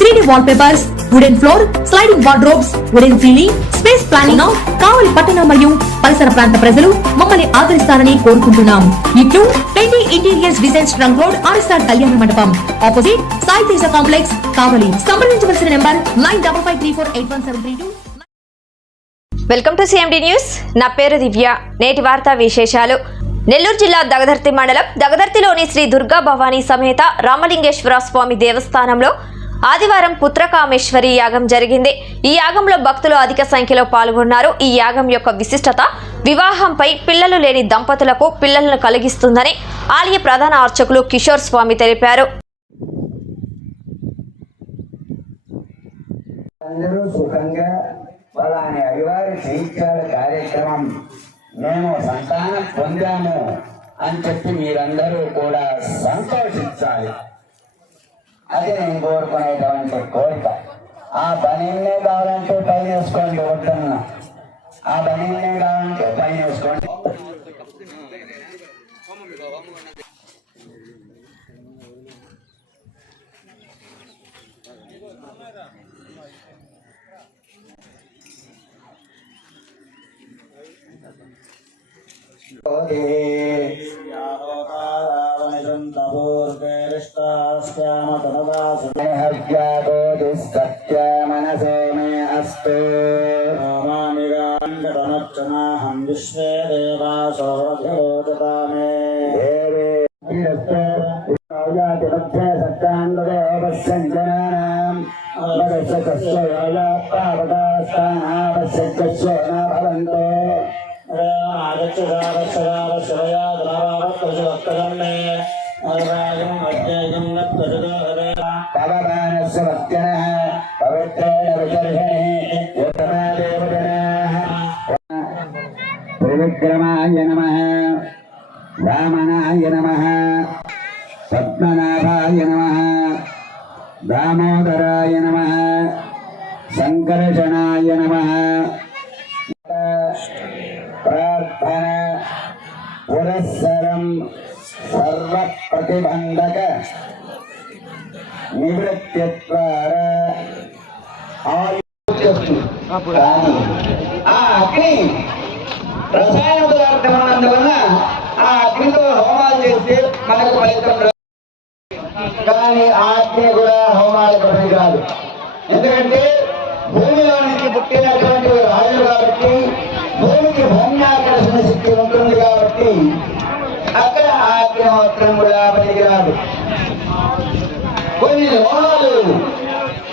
three D wall papers wooden floor sliding wardrobes wooden ceiling space planning Kavali పట్టణ మరియు పరిసర ప్రాంత ప్రజలు మమ్మల్ని ఆదరిస్తారని కోరుకుంటున్నాం. ఇట్లు twenty interiors designs trunk road RSR Kalyana Mandapam. Opposite Sai Teja complex Kavali. సంప్రదించవలసిన number nine double five three four eight one seven three two. Welcome to CMD news నా పేరు దివ్య. నేటి వార్తా విశేషాలు. నెల్లూరు జిల్లా దగదర్తి మండలం దగదర్తిలోని శ్రీ దుర్గా భవానీ సమేత రామలింగేశ్వర స్వామి దేవస్థానంలో ఆదివారం పుత్రకామేశ్వరి యాగం జరిగింది. ఈ యాగంలో భక్తులు అధిక సంఖ్యలో పాల్గొన్నారు. ఈ యాగం యొక్క విశిష్టత వివాహంపై పిల్లలు లేని దంపతులకు పిల్లలను కలిగిస్తుందని ఆలయ ప్రధాన అర్చకులు కిషోర్ స్వామి తెలిపారు. అందరూ సుఖంగా వాళ్ళని కార్యక్రమం మేము సంతానం పొందాము అని చెప్పి మీరందరూ కూడా సంతోషించాలి. అది నేను కోరుకునేటువంటి కోరిక ఆ పనినే కావాలంటే పైన వేసుకోండి వద్దన్నా ఆ పనినే కావాలంటే పైన వేసుకోండి सत्य मनसे मे अस्तु रामानिराङ्गतनच्चनाहं विश्वे देवासो अधिरोचता मे देवे मध्ये सत्तान्वदेवस्यञ्जनानाम् अवदस्य कस्य योजा पावकास्तानावस्य कस्य न भवन्तो త్రివిక్రమాయ నమ వామనాయ నమ పద్మనాభాయ నమ దామోదరాయ నమ సంకర్షణాయ నమ ಪ್ರತಿಬಂಧಕ నివృత్తిత్వార ఆ అగ్ని రసాయన పదార్థం ఉన్నందువలన ఆ అగ్నితో హోమాలు చేస్తే మనకు ఫలితం కానీ ఆ అగ్ని కూడా హోమాలకు పని కాదు ఎందుకంటే భూమిలో నుంచి పుట్టినటువంటి రాజులు కాబట్టి భూమికి హోమ్యాకర్షణ శక్తి ఉంటుంది కాబట్టి అక్కడ మాత్రం కూడా పనికిరాదు కొన్ని లోహాలు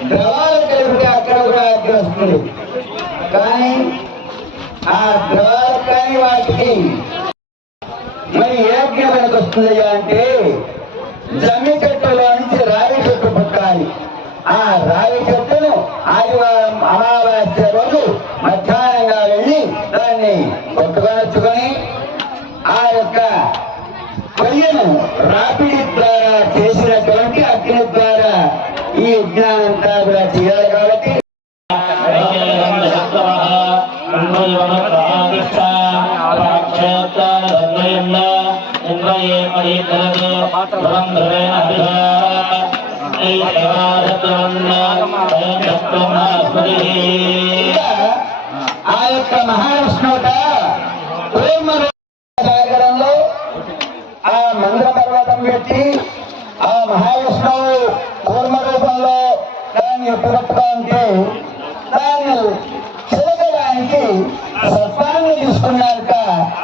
ద్రవాలు కలిపితే అక్కడ కూడా అగ్ని వస్తుంది. కానీ ఆ ద్రవాలు కాని వాటికి మరి ఏ అగ్ని మనకు వస్తుంది అంటే జమ్మి చెట్టులో నుంచి రావి చెట్టు పుట్టాలి. ఆ రావి చెట్టును ఆదివారం అమావాస్య రోజు మధ్యాహ్నంగా వెళ్ళి దాన్ని కొట్టుకొనొచ్చుకొని ఆ యొక్క కొయ్యను రాపిడి ద్వారా చేసినటువంటి అగ్ని ద్వారా ఈ విజ్ఞానంతా కూడా చేయాలి కాబట్టి. ఆ యొక్క మహావిష్ణువుట కూర్మ సాగరంలో ఆ మంద్ర పర్వతం పెట్టి ఆ మహావిష్ణువు కూర్మ రూపంలో దాన్ని ఎప్పుడెప్పుగా ఉంటే దాన్ని చిలకడానికి సత్తాన్ని తీసుకున్నాక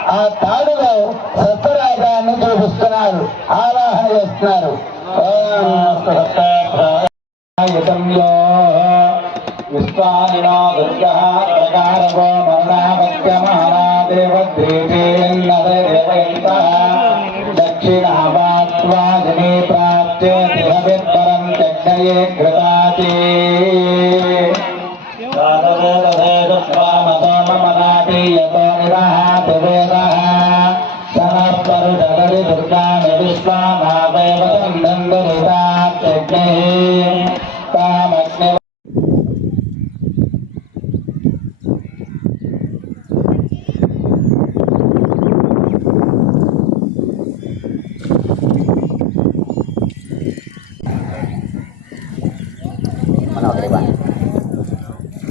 ఆ తాడులో సత్వరాగాన్ని చూపిస్తున్నారు. ఆవాహన చేస్తున్నారు. ఓం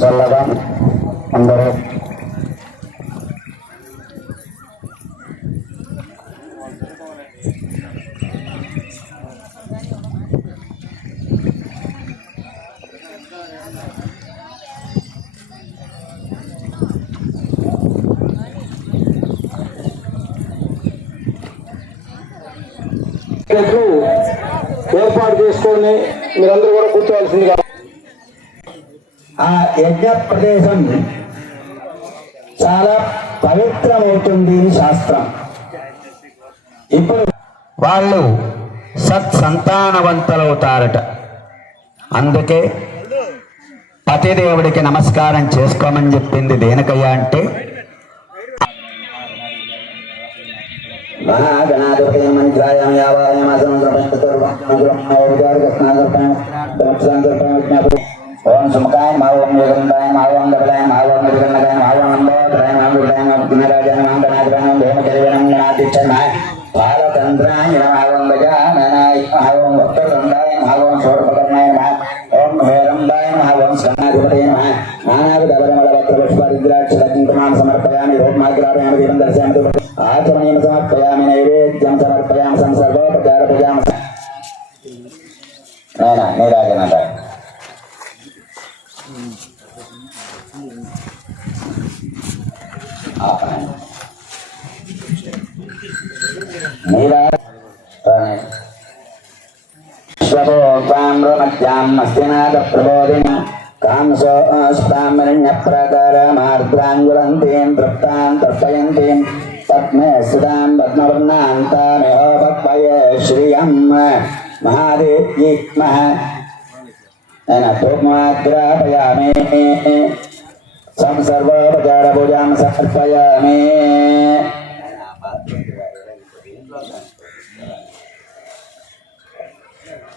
చల్లగా అందరూ. రేపు ఏర్పాటు చేసుకొని మీరందరూ కూడా కూర్చోవలసిందిగా ఆ యజ్ఞ ప్రదేశం చాలా పవిత్రమవుతుంది అని శాస్త్రం. ఇప్పుడు వాళ్ళు సత్సంతానవంతులవుతారట. అందుకే పతిదేవుడికి నమస్కారం చేసుకోమని చెప్పింది దేనికయ్యా అంటే? ఓం ओम सुमकाय माओम जगंदाय माओम दबलाय माओम दबलाय माओम अंबोधराय माओम गुरुदाय माओम पुनराजय माओम गणाग्रह माओम भूमचर्य माओम गणातिचनाय भारतंत्राय माओम गजाननाय माओम वक्तरंदाय माओम शोरपकरणाय माओम हेरंदाय माओम सनाधिपतये माओम नानाविध अवरमल वक्त्र पुष्पादिद्राक्षलकिं प्रमाण समर्पयामि रोपमाग्रापयामि देवं दर्शयामि आचमनीयं समर्पयामि, नैवेद्यं समर्पयामि संसर्गोपचार पूजां न न नैराजनाथ శ్వభోపామ్రమత్యాం మస్తినాథ ప్రబోధిని కాంసోస్పామరణ్యప్రకారమార్ద్రాంగులంతీం తృప్తాం తర్పయంతీం పద్మే సుధాం పద్మవర్ణాంతామిహోపక్వయే శ్రియం మహాదేవ్యై మహ తోమాగ్రాపయామి సంసర్వోపచారభుజాం సమర్పయామి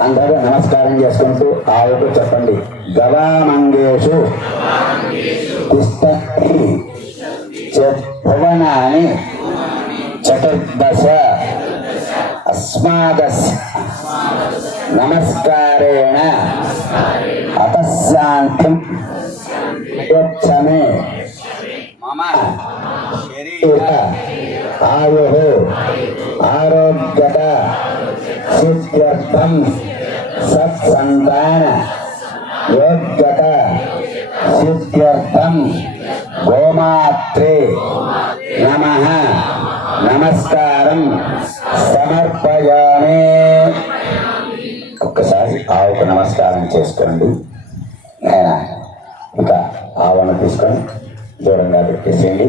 అందరూ నమస్కారం చేసుకుంటూ ఆవుకు చెప్పండి. గవామంగేషు తిష్టతి చ- భువనాని చతుర్దశ. అస్మాదస్య నమస్కారేణ. అపశాంతి. యచ్చమే మమ. శరీర. ఆయు. ఆరోగ్యత. సిద్ధ్యర్థం సత్సంతాన యోగ్యత సిద్ధ్యర్థం గోమాత్రే నమ నమస్కారం సమర్పయామే ఒక్కసారి ఆవుకు నమస్కారం చేసుకోండి. ఆయన ఇంకా ఆవును తీసుకొని దూరంగా పెట్టేసేయండి.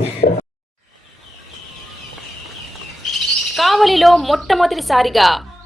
కావలిలో మొట్టమొదటిసారిగా